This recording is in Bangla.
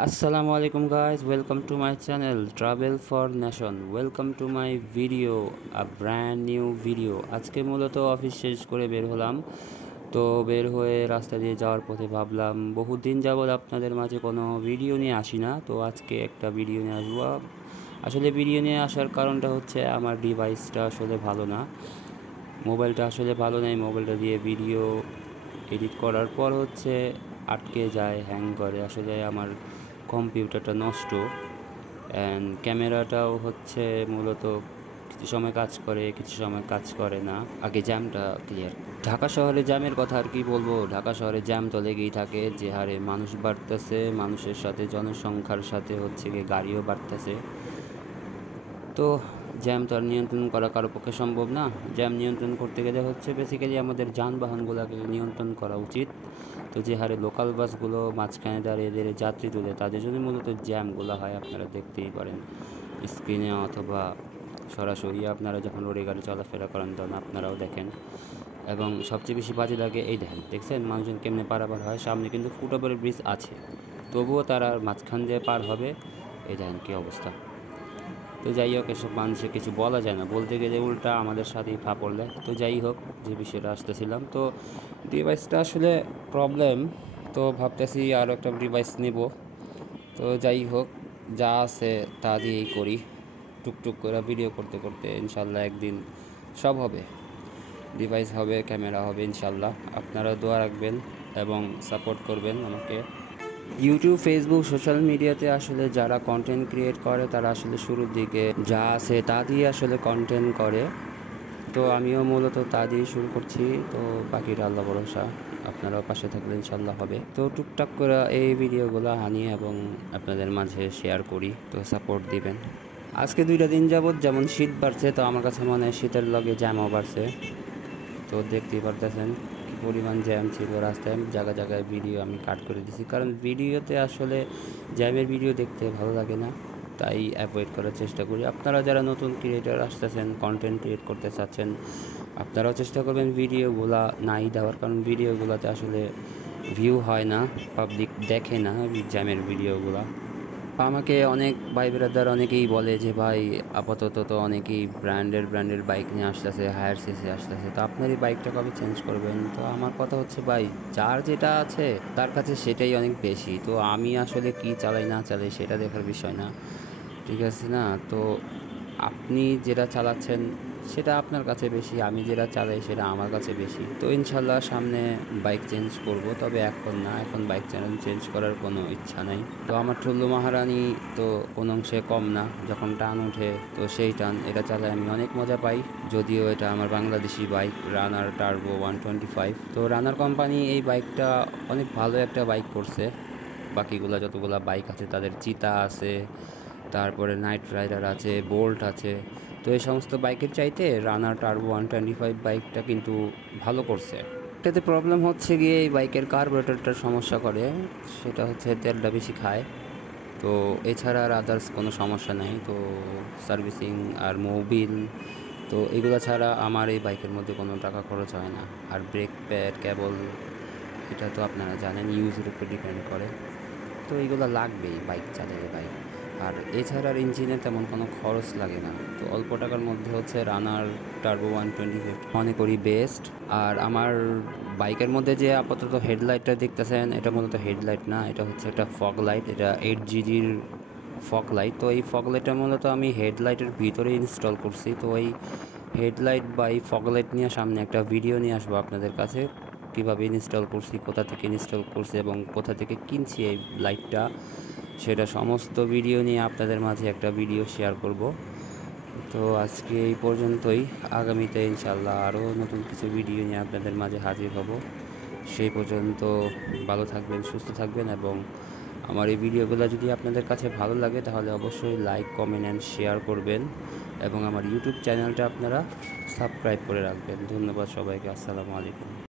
Assalamu alaikum guys, welcome to my channel Travel for Nation. Welcome to my video, a brand new video. আজকে মূলত অফিস শেষ করে বের হলাম। তো বের হয়ে রাস্তা দিয়ে যাওয়ার পথে ভাবলাম বহুদিন যাবত আপনাদের মাঝে কোনো ভিডিও নিয়ে আসি না, তো আজকে একটা ভিডিও নিয়ে আসবো। আসলে ভিডিও নিয়ে আসার কারণটা হচ্ছে আমার ডিভাইসটা আসলে ভালো না, মোবাইলটা আসলে ভালো নেই। মোবাইলটা দিয়ে ভিডিও এডিট করার পর হচ্ছে আটকে যায়, হ্যাং করে। আসলে আমার কম্পিউটারটা নষ্ট, অ্যান্ড ক্যামেরাটাও হচ্ছে মূলত কিছু সময় কাজ করে, কিছু সময় কাজ করে না। আগে জ্যামটা ক্লিয়ার। ঢাকা শহরে জ্যামের কথা আর কি বলবো, ঢাকা শহরে জ্যাম তো লেগেই থাকে। যে হারে মানুষ বাড়তেছে, মানুষের সাথে জনসংখ্যার সাথে হচ্ছে গিয়ে গাড়িও বাড়তেছে। তো জ্যাম তো আর নিয়ন্ত্রণ করা কারো পক্ষে সম্ভব না। জ্যাম নিয়ন্ত্রণ করতে গেলে হচ্ছে বেসিক্যালি আমাদের যানবাহনগুলোকে নিয়ন্ত্রণ করা উচিত। তো যে হারে লোকাল বাসগুলো মাঝখানে দাঁড়িয়ে দাঁড়িয়ে যাত্রী তুলে, তাদের জন্য মূলত জ্যামগুলো হয়। আপনারা দেখতেই পারেন স্ক্রিনে, অথবা সরাসরি আপনারা যখন রোডে গাড়ি চলাফেরা করেন তখন আপনারাও দেখেন। এবং সবচেয়ে বেশি বাজে লাগে, এই দেখছেন মানুষজন কেমনে পারাপার হয়। সামনে কিন্তু ফুটওভার ব্রিজ আছে, তবুও তারা মাঝখান দিয়ে পার হবে। এই দেখেন কী অবস্থা। তো যাই হোক, এসব মানুষের কিছু বলা যায় না, বলতে গেলে উল্টা আমাদের সাথেই ফাপড় দেয়। তো যাই হোক, যে বিষয়টা আসতেছিলাম, তো ডিভাইসটা আসলে প্রবলেম। তো ভাবতেছি আরও একটা ডিভাইস নেব। তো যাই হোক, যা আছে তা দিয়েই করি, টুকটুক করে ভিডিও করতে করতে ইনশাল্লাহ একদিন সব হবে। ডিভাইস হবে, ক্যামেরা হবে ইনশাল্লাহ। আপনারা দোয়া রাখবেন এবং সাপোর্ট করবেন আমাকে। ইউটিউব, ফেসবুক, সোশ্যাল মিডিয়াতে আসলে যারা কন্টেন্ট ক্রিয়েট করে তারা আসলে শুরুর দিকে যা আছে তা দিয়ে আসলে কন্টেন্ট করে। তো আমিও মূলত তা দিয়ে শুরু করছি। তো বাকিটা আল্লাহ ভরসা, আপনারাও পাশে থাকলে ইনশাল্লাহ হবে। তো টুকটাক করে এই ভিডিওগুলো আনি এবং আপনাদের মাঝে শেয়ার করি, তো সাপোর্ট দিবেন। আজকে 2টা দিন যাবত যেমন শীত বাড়ছে, তো আমার কাছে মনে হয় শীতের লগে জ্যামও বাড়ছে। তো দেখতেই পারতেছেন কি পরিমাণ জ্যাম ছিল রাস্তায়। জায়গায় জায়গায় ভিডিও আমি কাট করে দিছি, কারণ ভিডিওতে আসলে জ্যামের ভিডিও দেখতে ভালো লাগে না, তাই অ্যাভয়েড করার চেষ্টা করি। আপনারা যারা নতুন ক্রিয়েটার আসতেছেন, কন্টেন্ট ক্রিয়েট করতে চাচ্ছেন, আপনারাও চেষ্টা করবেন ভিডিওগুলা নাই দেওয়ার, কারণ ভিডিওগুলোতে আসলে ভিউ হয় না, পাবলিক দেখে না জ্যামের ভিডিওগুলো। আমাকে অনেক ভাই ব্রাদার অনেকেই বলে যে ভাই আপাতত তো অনেকেই ব্র্যান্ডের বাইক নিয়ে আসতেছে, হায়ার সিসি আসতেছে, তো আপনার এই বাইকটা কবে চেঞ্জ করবেন? তো আমার কথা হচ্ছে ভাই, যার যেটা আছে তার কাছে সেটাই অনেক বেশি। তো আমি আসলে কি চালাই না চালাই সেটা দেখার বিষয় না, ঠিক আছে না? তো আপনি যেটা চালাচ্ছেন সেটা আপনার কাছে বেশি, আমি যেটা চালাই সেটা আমার কাছে বেশি। তো ইনশাল্লাহ সামনে বাইক চেঞ্জ করব, তবে এখন না, এখন বাইক চেঞ্জ করার কোনো ইচ্ছা নাই। তো আমার টুল্লু মহারানি তো কোনো অংশে কম না, যখন টান ওঠে তো সেই টান এটা চালায় আমি অনেক মজা পাই। যদিও এটা আমার বাংলাদেশি বাইক, রানার টার্বো 125। তো রানার কোম্পানি এই বাইকটা অনেক ভালো একটা বাইক করছে। বাকিগুলা যতগুলা বাইক আছে তাদের চিতা আছে, তারপরে নাইট রাইডার আছে, বোল্ট আছে। তো এই সমস্ত বাইকের চাইতে রানার টার্বো 125 বাইকটা কিন্তু ভালো করছে। এটাতে প্রবলেম হচ্ছে গিয়ে এই বাইকের কার্বোরেটরটার সমস্যা করে, সেটা হচ্ছে তেলটা বেশি খায়। তো এছাড়া আর আদার্স কোনো সমস্যা নেই। তো সার্ভিসিং আর মোবিল, তো এগুলো ছাড়া আমার এই বাইকের মধ্যে কোনো টাকা খরচ হয় না। আর ব্রেক প্যাড, কেবল, এটা তো আপনারা জানেন ইউজের উপর ডিপেন্ড করে। তো এইগুলো লাগবেই বাইক চালালে ভাই। আর এছাড়া আর ইঞ্জিনে তেমন কোনো খরচ লাগে না। তো অল্প টাকার মধ্যে হচ্ছে রানার টার্বো 125 মনে করি বেস্ট। আর আমার বাইকের মধ্যে যে আপাতত হেডলাইটটা দেখতেছেন, এটা মূলত হেডলাইট না, এটা হচ্ছে একটা ফগ লাইট। এটা 8GGর ফগ লাইট। তো এই ফগ লাইটটা মূলত আমি হেডলাইটের ভিতরে ইনস্টল করছি। তো এই হেডলাইট বা এই ফগ লাইট নিয়ে সামনে একটা ভিডিও নিয়ে আসবো আপনাদের কাছে, কীভাবে ইনস্টল করছি, কোথা থেকে ইনস্টল করছি এবং কোথা থেকে কিনছি এই লাইটটা, সেটা সমস্ত ভিডিও নিয়ে আপনাদের মাঝে একটা ভিডিও শেয়ার করব। তো আজকে এই পর্যন্তই, আগামীতে ইনশাল্লাহ আরও নতুন কিছু ভিডিও নিয়ে আপনাদের মাঝে হাজির হব। সেই পর্যন্ত ভালো থাকবেন, সুস্থ থাকবেন, এবং আমার এই ভিডিওগুলো যদি আপনাদের কাছে ভালো লাগে তাহলে অবশ্যই লাইক, কমেন্ট অ্যান্ড শেয়ার করবেন, এবং আমার ইউটিউব চ্যানেলটা আপনারা সাবস্ক্রাইব করে রাখবেন। ধন্যবাদ সবাইকে। আসসালামু আলাইকুম।